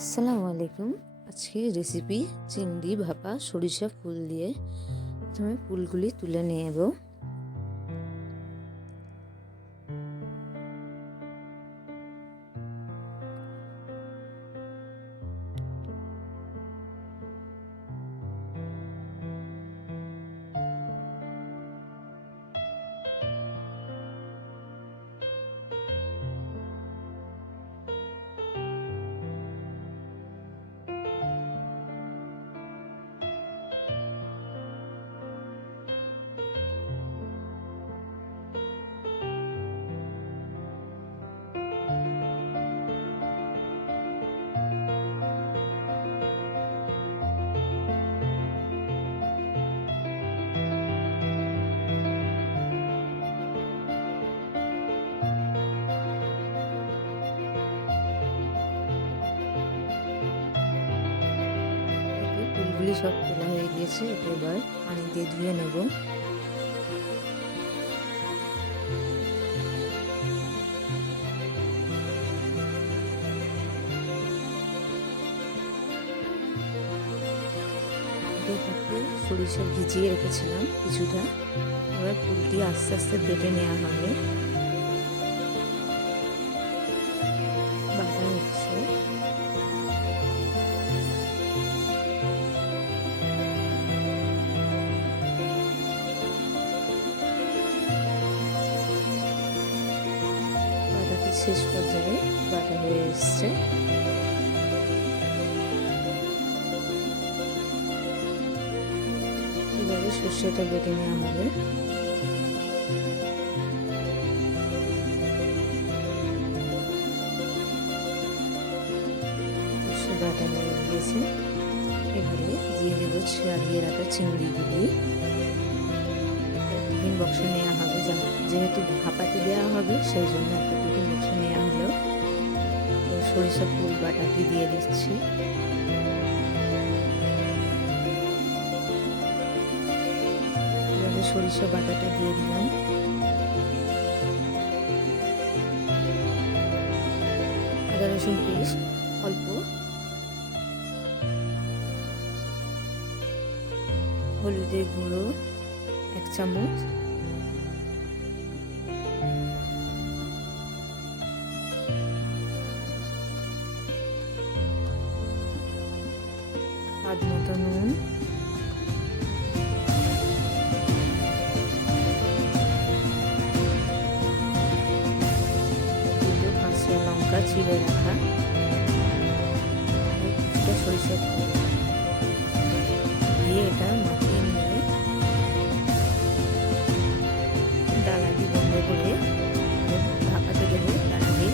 আসসালামু আলাইকুম। আজকে রেসিপি চিংড়ি ভাপা সরিষা ফুল দিয়ে প্রথমে ফুলগুলি তুলে নিয়ে নেব। এতে ফুলগুলি সব তোলা হয়ে গিয়েছে, এবার পানি দিয়ে ধুয়ে নেব। সরিষা ভিজিয়ে রেখেছিলাম কিছুটা। এবার ফুলটি আস্তে আস্তে বেটে নেওয়া হবে। শেষ পর্যায়ে বাটা হয়ে এসছে। এবারে সর্ষেটা বেটে নেওয়া হবে। বাটা হয়ে গিয়েছে। এবারে দিয়ে দেবো ছাড়িয়ে রাখা চিংড়িগুলি টিফিন বক্সে নেওয়া হবে যেহেতু ভাপাতে দেওয়া হবে, সেই জন্য একটা টিফিন সরিষা ফুল বাটাটি দিয়ে দিচ্ছি। সরিষা বাটাটা দিয়ে দিলাম। আদা রসুন পেস্ট, অল্প। হলুদের গুঁড়ো, এক চামচ। স্বাদ মতো নুন কাঁচা লঙ্কা চিড়ে রাখা। কিছুটা সরিষার দিয়ে এটা মাখিয়ে নিয়ে ডালাটি বন্ধ করে ঢাকাতে দেবো আগে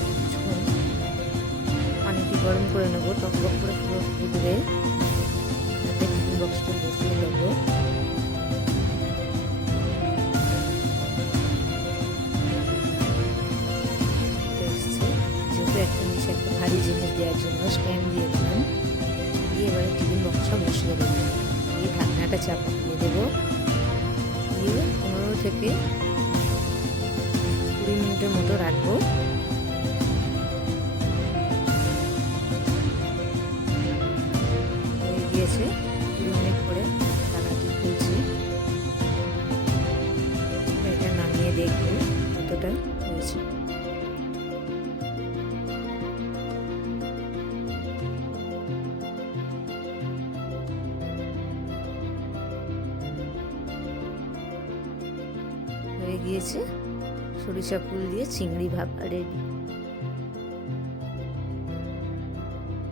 পানিটি গরম করে নেব, টকবক করে পুরো ফুটবে। ভারী জিনিস দেওয়ার জন্য স্ট্যান্ড দিয়ে দিলাম। দিয়ে এবারে টিফিন বক্সটা বসিয়ে দেবো। দিয়ে ঢাকনাটা চাপা দিয়ে দেবো। দিয়ে পনেরো থেকে কুড়ি মিনিটের মতো রাখব। হয়ে গিয়েছে। কুড়ি মিনিট এটা নামিয়ে হয়েছে। হয়ে গিয়েছে। সরিষা ফুল দিয়ে চিংড়ি ভাপা রেডি